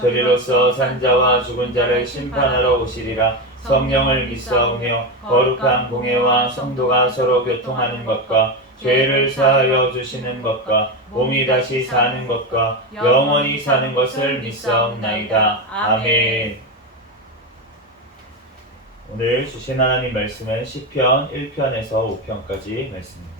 저리로서 산자와 죽은 자를 심판하러 오시리라 성령을 믿사오며 거룩한 공예와 성도가 서로 교통하는 것과 죄를 사하여 주시는 것과 몸이 다시 사는 것과 영원히 사는 것을 믿사옵나이다. 아멘. 오늘 주신 하나님 말씀은 시편 1편에서 5편까지 말씀입니다.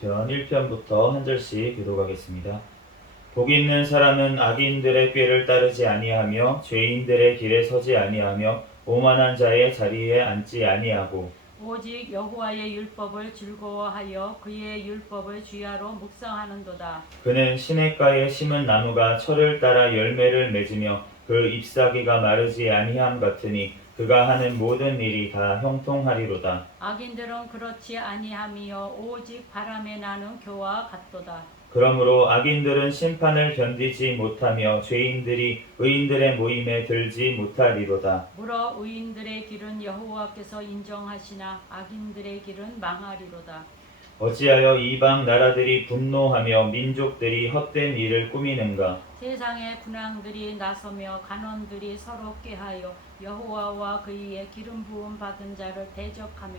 편 1편부터 한 절씩 교독하겠습니다. 복 있는 사람은 악인들의 꾀를 따르지 아니하며 죄인들의 길에 서지 아니하며 오만한 자의 자리에 앉지 아니하고 오직 여호와의 율법을 즐거워하여 그의 율법을 주야로 묵상하는도다. 그는 시냇가에 심은 나무가 철을 따라 열매를 맺으며 그 잎사귀가 마르지 아니함 같으니 그가 하는 모든 일이 다 형통하리로다. 악인들은 그렇지 아니하며 오직 바람에 나는 교와 같도다. 그러므로 악인들은 심판을 견디지 못하며 죄인들이 의인들의 모임에 들지 못하리로다. 물어 의인들의 길은 여호와께서 인정하시나 악인들의 길은 망하리로다. 어찌하여 이방 나라들이 분노하며 민족들이 헛된 일을 꾸미는가? 세상의 군왕들이 나서며 간원들이 서로 꾀하여 여호와와 그의 기름 부음 받은 자를 대적하며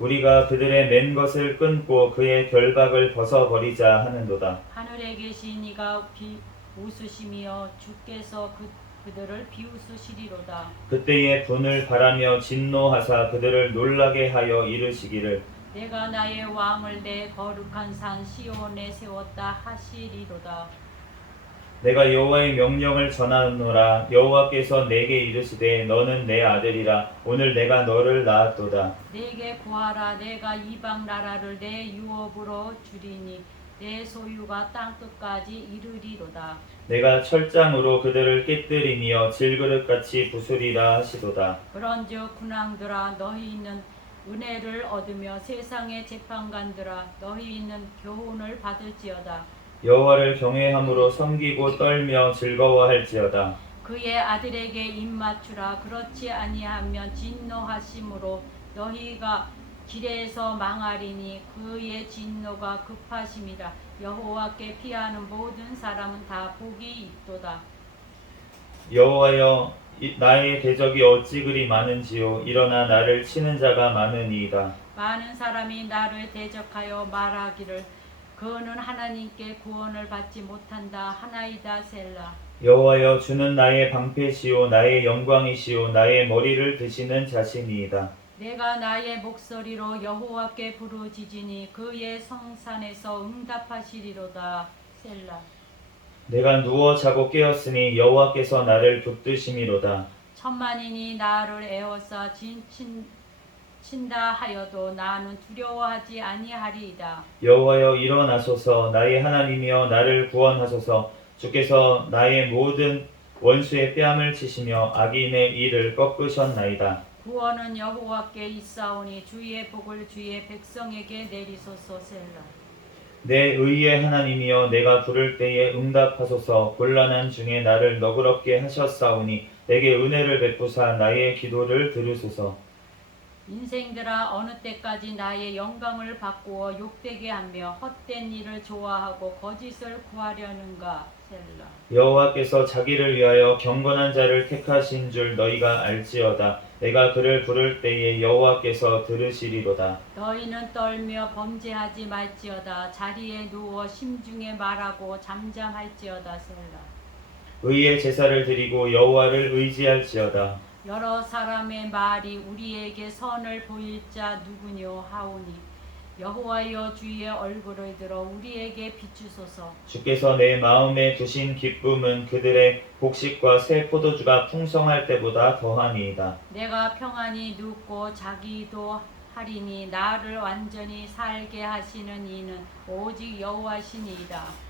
우리가 그들의 맨 것을 끊고 그의 결박을 벗어버리자 하는도다. 하늘에 계신 이가 비 웃으시며 주께서 그, 그들을 비웃으시리로다. 그때에 분을 바라며 진노하사 그들을 놀라게 하여 이르시기를 내가 나의 왕을 내 거룩한 산 시온에 세웠다 하시리로다. 내가 여호와의 명령을 전하노라. 여호와께서 내게 이르시되 너는 내 아들이라. 오늘 내가 너를 낳았도다. 내게 구하라. 내가 이방 나라를 내 유업으로 주리니 내 소유가 땅 끝까지 이르리로다. 내가 철장으로 그들을 깨뜨리며 질그릇같이 부수리라 하시도다. 그런즉 군왕들아 너희는 은혜를 얻으며 세상의 재판관들아 너희는 교훈을 받을지어다. 여호와를 경외함으로 섬기고 떨며 즐거워할지어다. 그의 아들에게 입맞추라. 그렇지 아니하면 진노하심으로 너희가 길에서 망하리니 그의 진노가 급하심이라. 여호와께 피하는 모든 사람은 다 복이 있도다. 여호와여 이- 나의 대적이 어찌 그리 많은지요? 일어나 나를 치는 자가 많으니이다. 많은 사람이 나를 대적하여 말하기를 그는 하나님께 구원을 받지 못한다. 하나이다 셀라. 여호와여 주는 나의 방패시요 나의 영광이시요 나의 머리를 드시는 자신이이다. 내가 나의 목소리로 여호와께 부르짖으니 그의 성산에서 응답하시리로다 셀라. 내가 누워 자고 깨었으니 여호와께서 나를 붙드심이로다. 천만인이 나를 에워싸 진, 친, 친다 하여도 나는 두려워하지 아니하리이다. 여호와여 일어나소서. 나의 하나님이여 나를 구원하소서. 주께서 나의 모든 원수의 뺨을 치시며 악인의 일을 꺾으셨나이다. 구원은 여호와께 있사오니 주의 복을 주의 백성에게 내리소서 셀라. 내 의의 하나님이여 내가 부를 때에 응답하소서. 곤란한 중에 나를 너그럽게 하셨사오니 내게 은혜를 베푸사 나의 기도를 들으소서 인생들아 어느 때까지 나의 영광을 바꾸어 욕되게 하며 헛된 일을 좋아하고 거짓을 구하려는가 셀라. 여호와께서 자기를 위하여 경건한 자를 택하신 줄 너희가 알지어다. 내가 그를 부를 때에 여호와께서 들으시리로다. 너희는 떨며 범죄하지 말지어다. 자리에 누워 심중에 말하고 잠잠할지어다. 셀라. 의의 제사를 드리고 여호와를 의지할지어다. 여러 사람의 말이 우리에게 선을 보일 자 누구뇨 하오니 여호와여 주의 얼굴을 들어 우리에게 비추소서 주께서 내 마음에 두신 기쁨은 그들의 곡식과 새 포도주가 풍성할 때보다 더하니이다. 내가 평안히 눕고 자기도 하리니 나를 완전히 살게 하시는 이는 오직 여호와시니이다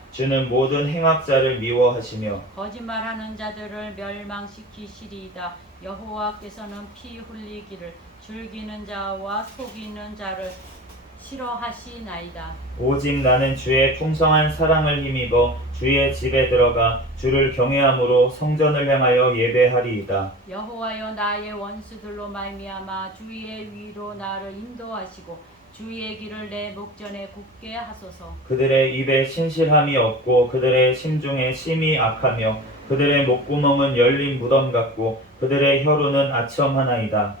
주는 모든 행악자를 미워하시며 거짓말하는 자들을 멸망시키시리이다. 여호와께서는 피 흘리기를 즐기는 자와 속이는 자를 싫어하시나이다. 오직 나는 주의 풍성한 사랑을 힘입어 주의 집에 들어가 주를 경외함으로 성전을 향하여 예배하리이다. 여호와여 나의 원수들로 말미암아 주의 위로 나를 인도하시고 주의 길을 내 목전에 굳게 하소서. 그들의 입에 신실함이 없고 그들의 심중에 심이 악하며 그들의 목구멍은 열린 무덤 같고 그들의 혀로는 아첨 하나이다.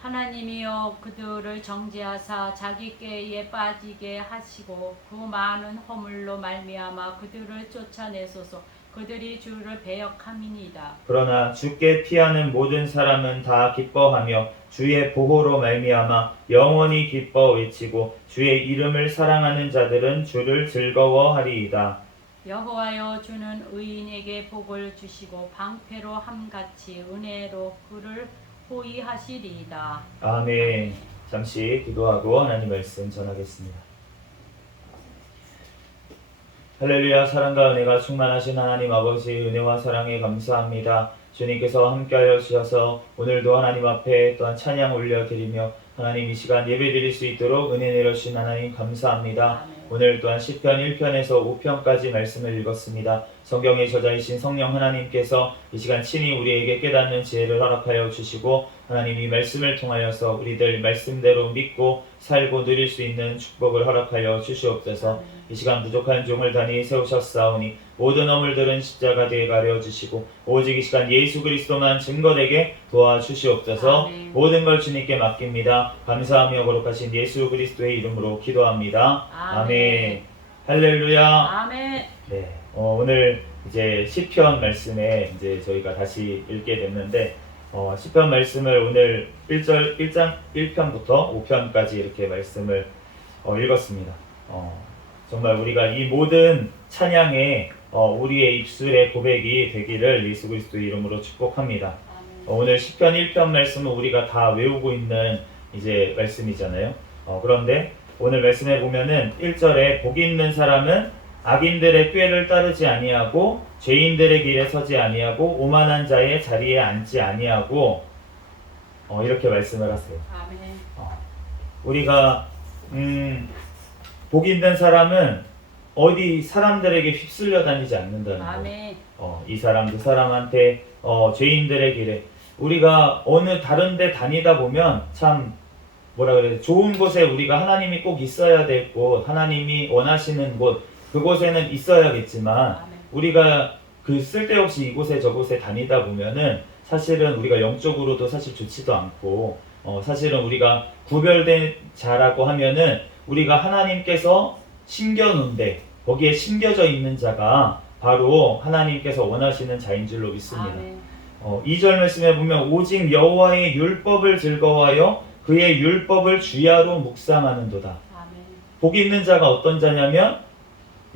하나님이여 그들을 정죄하사 자기 꾀에 빠지게 하시고 그 많은 허물로 말미암아 그들을 쫓아내소서 그들이 주를 배역함이니이다. 그러나 주께 피하는 모든 사람은 다 기뻐하며 주의 보호로 말미암아 영원히 기뻐 외치고 주의 이름을 사랑하는 자들은 주를 즐거워하리이다. 여호와여 주는 의인에게 복을 주시고 방패로 함같이 은혜로 그를 호위하시리이다. 아멘. 잠시 기도하고 하나님 말씀 전하겠습니다. 할렐루야 사랑과 은혜가 충만하신 하나님 아버지 은혜와 사랑에 감사합니다. 주님께서 함께하여 주셔서 오늘도 하나님 앞에 또한 찬양 올려드리며 하나님 이 시간 예배드릴 수 있도록 은혜 내려주신 하나님 감사합니다. 오늘 또한 시편 1편에서 5편까지 말씀을 읽었습니다. 성경의 저자이신 성령 하나님께서 이 시간 친히 우리에게 깨닫는 지혜를 허락하여 주시고 하나님 이 말씀을 통하여서 우리들 말씀대로 믿고 살고 누릴 수 있는 축복을 허락하여 주시옵소서. 이 시간 부족한 종을 단히 세우셨사오니 모든 허물들은 십자가 뒤에 가려 주시고 오직 이 시간 예수 그리스도만 증거되게 도와주시옵소서. 아멘. 모든 걸 주님께 맡깁니다. 감사하며 거룩하신 예수 그리스도의 이름으로 기도합니다. 아멘. 아멘. 할렐루야. 아멘. 네. 어, 오늘 이제 시편 말씀에 이제 저희가 다시 읽게 됐는데 어, 시편 말씀을 오늘 1절 1장 1편부터 5편까지 이렇게 말씀을 어, 읽었습니다. 어, 정말 우리가 이 모든 찬양에 어, 우리의 입술의 고백이 되기를 예수 그리스도의 이름으로 축복합니다. 어, 오늘 시편 1편 말씀은 우리가 다 외우고 있는 이제 말씀이잖아요. 어, 그런데 오늘 말씀에 보면은 1절에 복 있는 사람은 악인들의 꾀를 따르지 아니하고 죄인들의 길에 서지 아니하고 오만한 자의 자리에 앉지 아니하고 어, 이렇게 말씀을 하세요. 아멘. 어, 우리가 음, 복 있는 사람은 어디 사람들에게 휩쓸려 다니지 않는다는 거. 아멘. 어, 이 사람 그 사람한테 어, 죄인들의 길에 우리가 어느 다른 데 다니다 보면 참 뭐라 그래 좋은 곳에 우리가 하나님이 꼭 있어야 될 곳, 하나님이 원하시는 곳 그곳에는 있어야겠지만 아멘. 우리가 그 쓸데없이 이곳에 저곳에 다니다 보면은 사실은 우리가 영적으로도 사실 좋지도 않고 어, 사실은 우리가 구별된 자라고 하면은 우리가 하나님께서 심겨놓은데 거기에 심겨져 있는 자가 바로 하나님께서 원하시는 자인 줄로 믿습니다. 어, 2절 말씀에 보면 오직 여호와의 율법을 즐거워하여 그의 율법을 주야로 묵상하는도다. 아멘. 복이 있는 자가 어떤 자냐면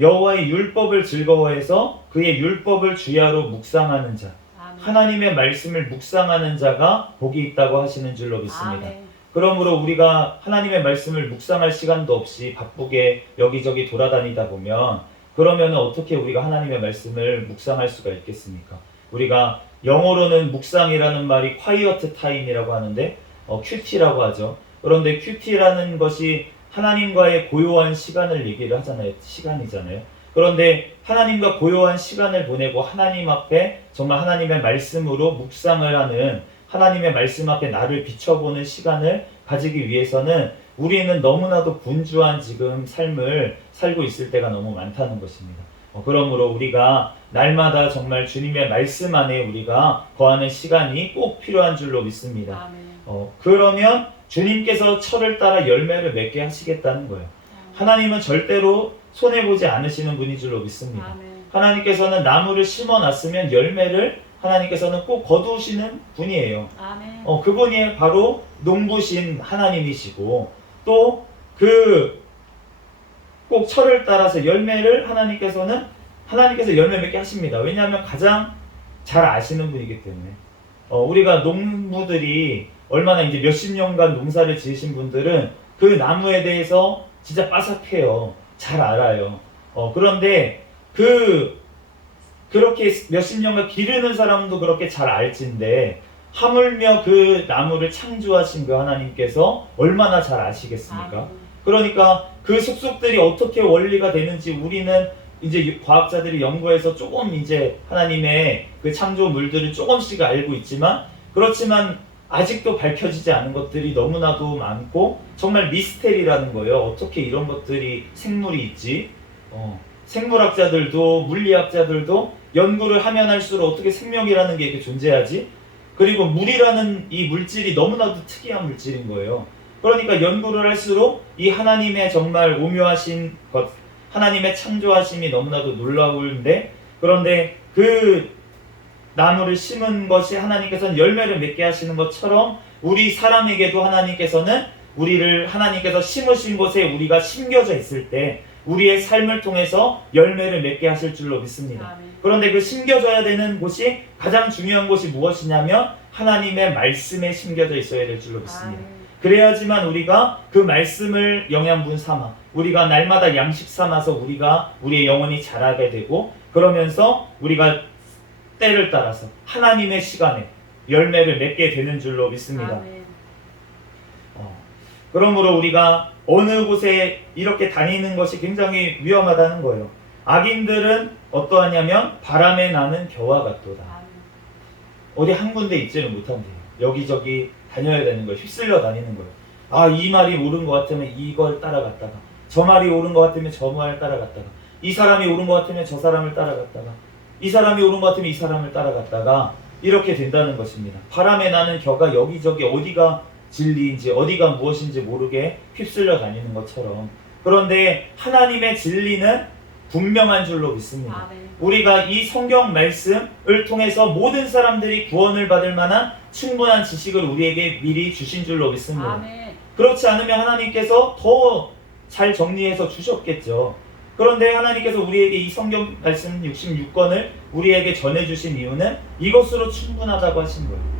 여호와의 율법을 즐거워해서 그의 율법을 주야로 묵상하는 자. 아멘. 하나님의 말씀을 묵상하는 자가 복이 있다고 하시는 줄로 믿습니다. 아멘. 그러므로 우리가 하나님의 말씀을 묵상할 시간도 없이 바쁘게 여기저기 돌아다니다 보면 그러면 어떻게 우리가 하나님의 말씀을 묵상할 수가 있겠습니까? 우리가 영어로는 묵상이라는 말이 quiet time이라고 하는데 어, QT라고 하죠. 그런데 QT라는 것이 하나님과의 고요한 시간을 얘기를 하잖아요. 시간이잖아요. 그런데 하나님과 고요한 시간을 보내고 하나님 앞에 정말 하나님의 말씀으로 묵상을 하는 하나님의 말씀 앞에 나를 비춰보는 시간을 가지기 위해서는 우리는 너무나도 분주한 지금 삶을 살고 있을 때가 너무 많다는 것입니다. 어, 그러므로 우리가 날마다 정말 주님의 말씀 안에 우리가 거하는 시간이 꼭 필요한 줄로 믿습니다. 어, 그러면 주님께서 철을 따라 열매를 맺게 하시겠다는 거예요. 하나님은 절대로 손해보지 않으시는 분인 줄로 믿습니다. 아멘. 하나님께서는 나무를 심어 놨으면 열매를 하나님께서는 꼭 거두시는 분이에요. 아멘. 어, 그분이 바로 농부신 하나님이시고 또 그 꼭 철을 따라서 열매를 하나님께서는 하나님께서 열매 맺게 하십니다. 왜냐하면 가장 잘 아시는 분이기 때문에 어, 우리가 농부들이 얼마나 이제 몇십 년간 농사를 지으신 분들은 그 나무에 대해서 진짜 빠삭해요. 잘 알아요. 어, 그런데 그 그렇게 몇십 년간 기르는 사람도 그렇게 잘 알진데 하물며 그 나무를 창조하신 그 하나님께서 얼마나 잘 아시겠습니까? 그러니까 그 속속들이 어떻게 원리가 되는지 우리는 이제 과학자들이 연구해서 조금 이제 하나님의 그 창조물들을 조금씩 알고 있지만 그렇지만 아직도 밝혀지지 않은 것들이 너무나도 많고 정말 미스테리라는 거예요. 어떻게 이런 것들이 생물이 있지? 어, 생물학자들도 물리학자들도 연구를 하면 할수록 어떻게 생명이라는 게 이렇게 존재하지? 그리고 물이라는 이 물질이 너무나도 특이한 물질인 거예요. 그러니까 연구를 할수록 이 하나님의 정말 오묘하신 것, 하나님의 창조하심이 너무나도 놀라운데 그런데 그 나무를 심은 것이 하나님께서는 열매를 맺게 하시는 것처럼 우리 사람에게도 하나님께서는 우리를 하나님께서 심으신 곳에 우리가 심겨져 있을 때 우리의 삶을 통해서 열매를 맺게 하실 줄로 믿습니다. 그런데 그 심겨져야 되는 곳이 가장 중요한 곳이 무엇이냐면 하나님의 말씀에 심겨져 있어야 될 줄로 믿습니다. 그래야지만 우리가 그 말씀을 영양분 삼아 우리가 날마다 양식 삼아서 우리가 우리의 영혼이 자라게 되고 그러면서 우리가 때를 따라서 하나님의 시간에 열매를 맺게 되는 줄로 믿습니다. 아멘. 어, 그러므로 우리가 어느 곳에 이렇게 다니는 것이 굉장히 위험하다는 거예요. 악인들은 어떠하냐면 바람에 나는 겨와 같도다. 어디 한 군데 있지를 못한대요. 여기저기 다녀야 되는 거예요. 휩쓸려 다니는 거예요. 아, 이 말이 옳은 것 같으면 이걸 따라갔다가, 저 말이 옳은 것 같으면 저 말을 따라갔다가, 이 사람이 옳은 것 같으면 저 사람을 따라갔다가, 이 사람이 옳은 것 같으면 이 사람을 따라갔다가, 이렇게 된다는 것입니다. 바람에 나는 겨가 여기저기 어디가 진리인지, 어디가 무엇인지 모르게 휩쓸려 다니는 것처럼. 그런데 하나님의 진리는 분명한 줄로 믿습니다. 아멘. 우리가 이 성경 말씀을 통해서 모든 사람들이 구원을 받을 만한 충분한 지식을 우리에게 미리 주신 줄로 믿습니다. 아멘. 그렇지 않으면 하나님께서 더 잘 정리해서 주셨겠죠. 그런데 하나님께서 우리에게 이 성경 말씀 66권을 우리에게 전해주신 이유는 이것으로 충분하다고 하신 거예요.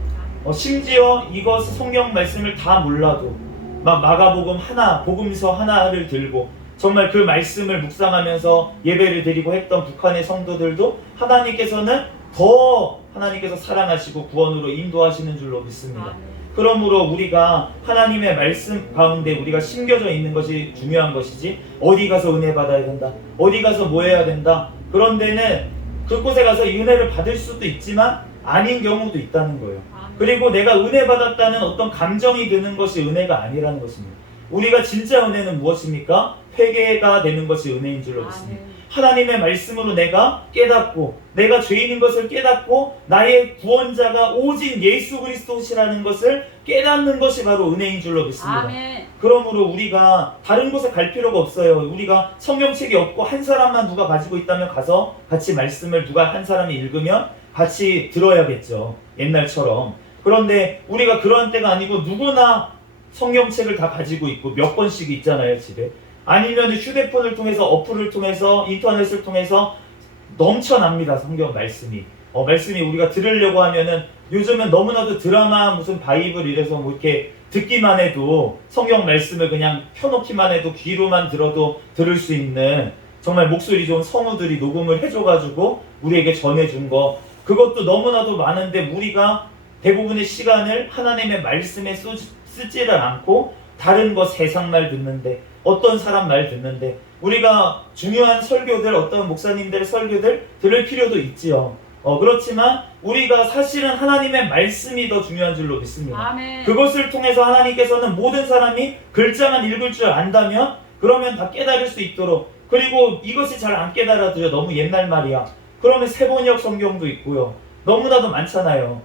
어, 심지어 이것 성경 말씀을 다 몰라도 막 마가복음 하나, 복음서 하나를 들고 정말 그 말씀을 묵상하면서 예배를 드리고 했던 북한의 성도들도 하나님께서는 더 하나님께서 사랑하시고 구원으로 인도하시는 줄로 믿습니다. 아멘. 그러므로 우리가 하나님의 말씀 가운데 우리가 심겨져 있는 것이 중요한 것이지 어디 가서 은혜 받아야 된다. 어디 가서 뭐 해야 된다. 그런 데는 그곳에 가서 이 은혜를 받을 수도 있지만 아닌 경우도 있다는 거예요. 아멘. 그리고 내가 은혜 받았다는 어떤 감정이 드는 것이 은혜가 아니라는 것입니다. 우리가 진짜 은혜는 무엇입니까? 회개가 되는 것이 은혜인 줄로 믿습니다. 아멘. 하나님의 말씀으로 내가 깨닫고 내가 죄인인 것을 깨닫고 나의 구원자가 오직 예수 그리스도시라는 것을 깨닫는 것이 바로 은혜인 줄로 믿습니다. 아멘. 그러므로 우리가 다른 곳에 갈 필요가 없어요. 우리가 성경책이 없고 한 사람만 누가 가지고 있다면 가서 같이 말씀을 누가 한 사람이 읽으면 같이 들어야겠죠. 옛날처럼. 그런데 우리가 그런 때가 아니고 누구나 성경책을 다 가지고 있고 몇 권씩 있잖아요, 집에. 아니면 휴대폰을 통해서 어플을 통해서 인터넷을 통해서 넘쳐납니다, 성경 말씀이. 어, 말씀이 우리가 들으려고 하면은 요즘은 너무나도 드라마 무슨 바이블 이래서 뭐 이렇게 듣기만 해도 성경 말씀을 그냥 켜놓기만 해도 귀로만 들어도 들을 수 있는 정말 목소리 좋은 성우들이 녹음을 해줘가지고 우리에게 전해준 거 그것도 너무나도 많은데 우리가 대부분의 시간을 하나님의 말씀에 쓰, 쓰지를 않고 다른 거 세상 말 듣는데 어떤 사람 말 듣는데 우리가 중요한 설교들 어떤 목사님들의 설교들 들을 필요도 있지요. 어, 그렇지만 우리가 사실은 하나님의 말씀이 더 중요한 줄로 믿습니다. 아멘. 그것을 통해서 하나님께서는 모든 사람이 글자만 읽을 줄 안다면 그러면 다 깨달을 수 있도록 그리고 이것이 잘 안 깨달아도요 너무 옛날 말이야 그러면 세번역 성경도 있고요 너무나도 많잖아요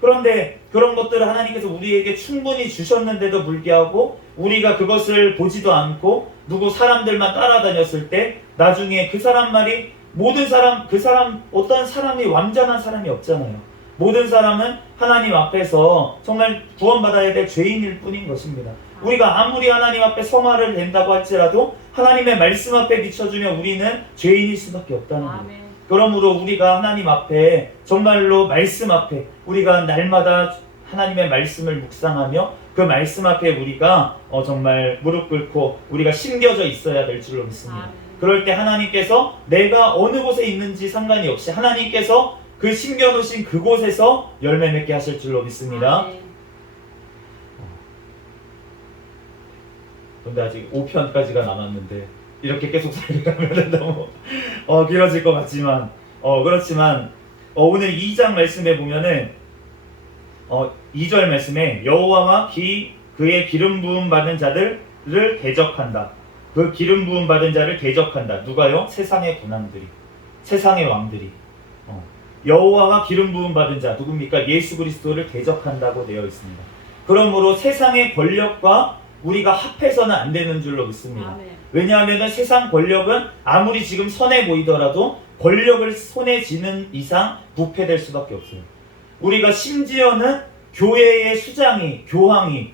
그런데 그런 것들을 하나님께서 우리에게 충분히 주셨는데도 불구하고 우리가 그것을 보지도 않고 누구 사람들만 따라다녔을 때 나중에 그 사람 말이 모든 사람 그 사람 어떤 사람이 완전한 사람이 없잖아요 모든 사람은 하나님 앞에서 정말 구원받아야 될 죄인일 뿐인 것입니다. 우리가 아무리 하나님 앞에 성화를 낸다고 할지라도 하나님의 말씀 앞에 비춰주면 우리는 죄인일 수밖에 없다는 거예요. 그러므로 우리가 하나님 앞에 정말로 말씀 앞에 우리가 날마다 하나님의 말씀을 묵상하며 그 말씀 앞에 우리가 어, 정말 무릎 꿇고 우리가 심겨져 있어야 될 줄로 믿습니다. 아멘. 그럴 때 하나님께서 내가 어느 곳에 있는지 상관이 없이 하나님께서 그 심겨놓으신 그곳에서 열매 맺게 하실 줄로 믿습니다. 아멘. 근데 아직 5편까지가 남았는데 이렇게 계속 살려가면 너무 어, 길어질 것 같지만 어, 그렇지만 어, 오늘 2장 말씀에 보면은 어, 2절 말씀에 여호와와 기 그의 기름 부음 받은 자들을 대적한다. 그 기름 부음 받은 자를 대적한다. 누가요? 세상의 군왕들이, 세상의 왕들이. 어. 여호와가 기름 부음 받은 자 누굽니까? 예수 그리스도를 대적한다고 되어 있습니다. 그러므로 세상의 권력과 우리가 합해서는 안 되는 줄로 믿습니다. 아멘. 왜냐하면 세상 권력은 아무리 지금 선해 보이더라도 권력을 손에 쥐는 이상 부패될 수밖에 없어요. 우리가 심지어는 교회의 수장이, 교황이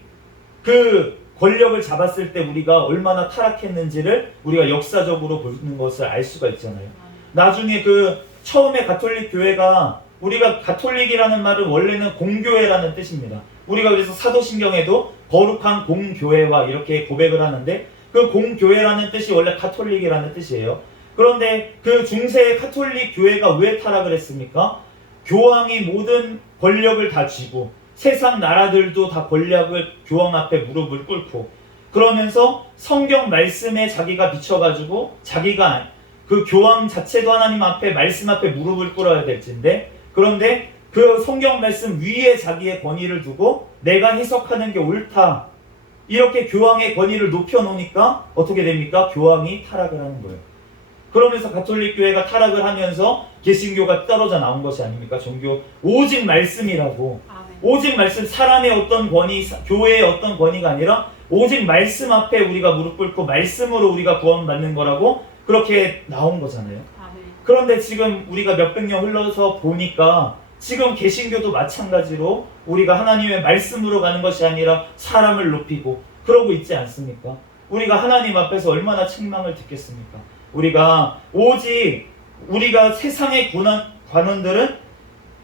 그 권력을 잡았을 때 우리가 얼마나 타락했는지를 우리가 역사적으로 보는 것을 알 수가 있잖아요. 나중에 그 처음에 가톨릭 교회가 우리가 가톨릭이라는 말은 원래는 공교회라는 뜻입니다. 우리가 그래서 사도신경에도 거룩한 공교회와 이렇게 고백을 하는데 그 공교회라는 뜻이 원래 가톨릭이라는 뜻이에요. 그런데 그 중세 가톨릭 교회가 왜 타락을 했습니까? 교황이 모든 권력을 다 쥐고 세상 나라들도 다 권력을 교황 앞에 무릎을 꿇고 그러면서 성경 말씀에 자기가 비춰가지고 자기가 그 교황 자체도 하나님 앞에 말씀 앞에 무릎을 꿇어야 될진데 그런데 그 성경 말씀 위에 자기의 권위를 두고 내가 해석하는 게 옳다 이렇게 교황의 권위를 높여놓으니까 어떻게 됩니까? 교황이 타락을 하는 거예요. 그러면서 가톨릭 교회가 타락을 하면서 개신교가 떨어져 나온 것이 아닙니까? 종교 오직 말씀이라고 아멘. 오직 말씀 사람의 어떤 권위 사- 교회의 어떤 권위가 아니라 오직 말씀 앞에 우리가 무릎 꿇고 말씀으로 우리가 구원받는 거라고 그렇게 나온 거잖아요. 아멘. 그런데 지금 우리가 몇백 년 흘러서 보니까 지금 개신교도 마찬가지로 우리가 하나님의 말씀으로 가는 것이 아니라 사람을 높이고 그러고 있지 않습니까? 우리가 하나님 앞에서 얼마나 책망을 듣겠습니까? 우리가 오직 우리가 세상의 관원, 관원들은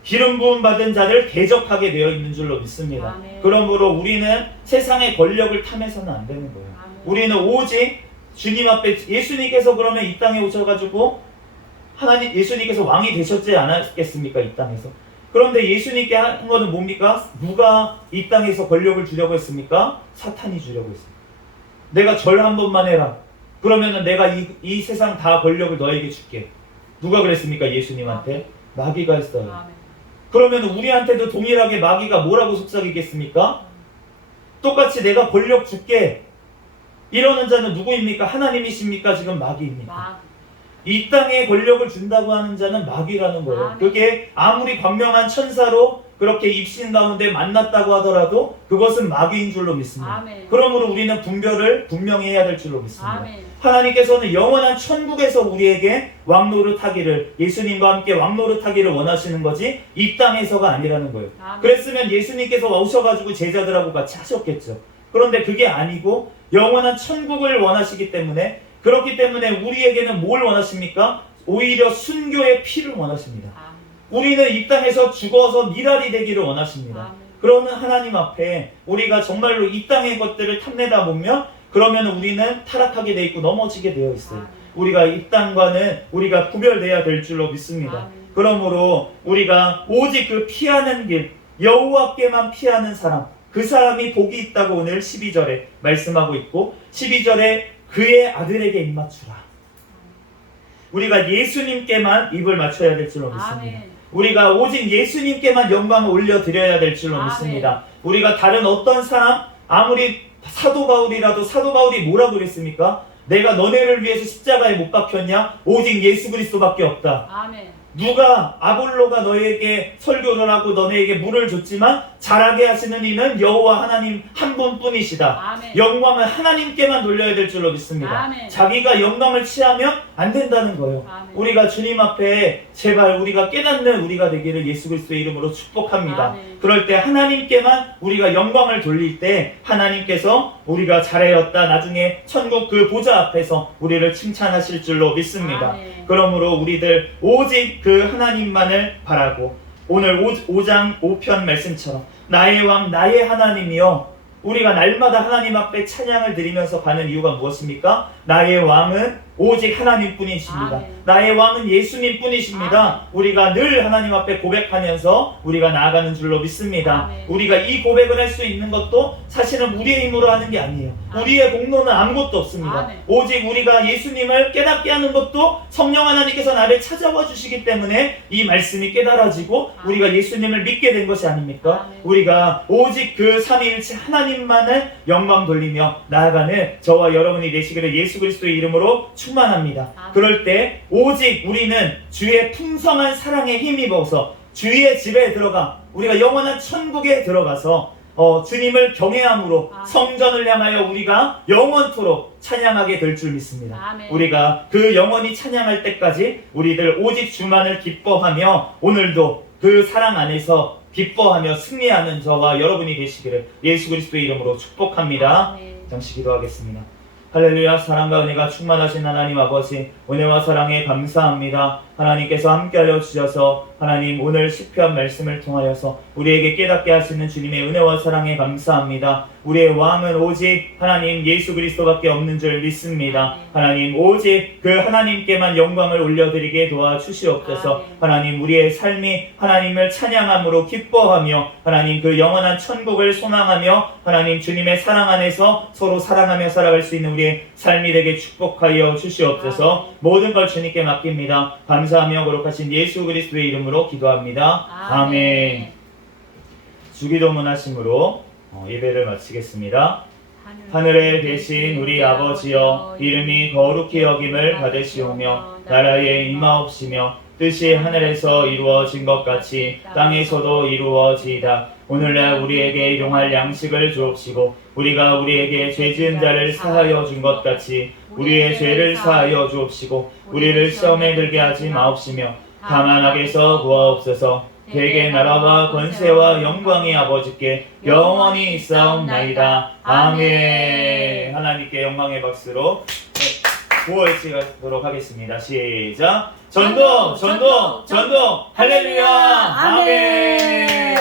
기름 부음 받은 자를 대적하게 되어 있는 줄로 믿습니다. 아멘. 그러므로 우리는 세상의 권력을 탐해서는 안 되는 거예요. 아멘. 우리는 오직 주님 앞에 예수님께서 그러면 이 땅에 오셔가지고 하나님 예수님께서 왕이 되셨지 않았겠습니까 이 땅에서 그런데 예수님께 한 거는 뭡니까? 누가 이 땅에서 권력을 주려고 했습니까? 사탄이 주려고 했습니다. 내가 절 한 번만 해라. 그러면은 내가 이, 이 세상 다 권력을 너에게 줄게. 누가 그랬습니까? 예수님한테? 마귀가 했어요. 그러면 우리한테도 동일하게 마귀가 뭐라고 속삭이겠습니까? 똑같이 내가 권력 줄게. 이러는 자는 누구입니까? 하나님이십니까? 지금 마귀입니까? 마- 이 땅에 권력을 준다고 하는 자는 마귀라는 거예요. 아멘. 그게 아무리 광명한 천사로 그렇게 입신 가운데 만났다고 하더라도 그것은 마귀인 줄로 믿습니다. 아멘. 그러므로 우리는 분별을 분명히 해야 될 줄로 믿습니다. 아멘. 하나님께서는 영원한 천국에서 우리에게 왕노릇하기를 예수님과 함께 왕노릇하기를 원하시는 거지 이 땅에서가 아니라는 거예요. 아멘. 그랬으면 예수님께서 오셔가지고 제자들하고 같이 하셨겠죠. 그런데 그게 아니고 영원한 천국을 원하시기 때문에 그렇기 때문에 우리에게는 뭘 원하십니까? 오히려 순교의 피를 원하십니다. 아멘. 우리는 이 땅에서 죽어서 미랄이 되기를 원하십니다. 아멘. 그러면 하나님 앞에 우리가 정말로 이 땅의 것들을 탐내다 보면 그러면 우리는 타락하게 돼 있고 넘어지게 되어 있어요. 아멘. 우리가 이 땅과는 우리가 구별돼야 될 줄로 믿습니다. 아멘. 그러므로 우리가 오직 그 피하는 길 여호와께만 피하는 사람 그 사람이 복이 있다고 오늘 12절에 말씀하고 있고 12절에 그의 아들에게 입 맞추라. 우리가 예수님께만 입을 맞춰야 될 줄로 믿습니다. 아멘. 우리가 오직 예수님께만 영광을 올려드려야 될 줄로 아멘. 믿습니다. 우리가 다른 어떤 사람 아무리 사도 바울이라도 사도 바울이 뭐라고 그랬습니까? 내가 너네를 위해서 십자가에 못 박혔냐? 오직 예수 그리스도밖에 없다. 아멘. 누가 아볼로가 너에게 설교를 하고 너네에게 물을 줬지만 잘하게 하시는 이는 여호와 하나님 한 분뿐이시다. 아멘. 영광을 하나님께만 돌려야 될 줄로 믿습니다. 아멘. 자기가 영광을 취하면 안 된다는 거예요. 아멘. 우리가 주님 앞에 제발 우리가 깨닫는 우리가 되기를 예수 그리스도의 이름으로 축복합니다. 아멘. 그럴 때 하나님께만 우리가 영광을 돌릴 때 하나님께서 우리가 잘하였다 나중에 천국 그 보좌 앞에서 우리를 칭찬하실 줄로 믿습니다. 아멘. 그러므로 우리들 오직 그 하나님만을 바라고 오늘 5, 장 5편 말씀처럼 나의 왕 나의 하나님이여 우리가 날마다 하나님 앞에 찬양을 드리면서 가는 이유가 무엇입니까? 나의 왕은 오직 하나님 뿐이십니다. 아멘. 나의 왕은 예수님 뿐이십니다. 우리가 늘 하나님 앞에 고백하면서 우리가 나아가는 줄로 믿습니다. 아멘. 우리가 이 고백을 할 수 있는 것도 사실은 우리의 힘으로 하는 게 아니에요. 아멘. 우리의 공로는 아무것도 없습니다. 아멘. 오직 우리가 예수님을 깨닫게 하는 것도 성령 하나님께서 나를 찾아와 주시기 때문에 이 말씀이 깨달아지고 아멘. 우리가 예수님을 믿게 된 것이 아닙니까? 아멘. 우리가 오직 그 삼위일체 하나님만을 영광 돌리며 나아가는 저와 여러분이 되시기를 예수 그리스도의 이름으로 충만합니다. 그럴 때 오직 우리는 주의 풍성한 사랑에 힘입어서 주의 집에 들어가 우리가 영원한 천국에 들어가서 어, 주님을 경외함으로 아멘. 성전을 향하여 우리가 영원토록 찬양하게 될 줄 믿습니다. 아멘. 우리가 그 영원히 찬양할 때까지 우리들 오직 주만을 기뻐하며 오늘도 그 사랑 안에서 기뻐하며 승리하는 저와 여러분이 되시기를 예수 그리스도의 이름으로 축복합니다. 아멘. 잠시 기도하겠습니다. 할렐루야 사랑과 은혜가 충만하신 하나님 아버지 은혜와 사랑에 감사합니다. 하나님께서 함께하여 주셔서 하나님 오늘 시편 말씀을 통하여서 우리에게 깨닫게 하시는 주님의 은혜와 사랑에 감사합니다. 우리의 왕은 오직 하나님 예수 그리스도밖에 없는 줄 믿습니다. 하나님 오직 그 하나님께만 영광을 올려드리게 도와 주시옵소서. 아멘. 하나님 우리의 삶이 하나님을 찬양함으로 기뻐하며 하나님 그 영원한 천국을 소망하며 하나님 주님의 사랑 안에서 서로 사랑하며 살아갈 수 있는 우리의 삶이 되게 축복하여 주시옵소서. 모든 걸 주님께 맡깁니다. 감사하며 거룩하신 예수 그리스도의 이름으로 기도합니다. 아멘. 주기도문 하심으로 어, 예배를 마치겠습니다. 하늘에 계신 우리 아버지여 이름이 거룩히 여김을 받으시오며 나라에 임하옵시며 뜻이 하늘에서 이루어진 것 같이 땅에서도 이루어지이다 오늘날 우리에게 용할 양식을 주옵시고 우리가 우리에게 죄 지은 자를 사하여 준 것 같이 우리의 죄를 사하여 주옵시고 우리를 시험에 들게 하지 마옵시며 다만 악에서 구하옵소서 대개 나라와 권세와 영광이 아버지께 영원히 있사옵나이다. 아멘. 하나님께 영광의 박수로 구호에 치도록 하겠습니다. 시작. 전도, 전도, 전도. 할렐루야. 아멘.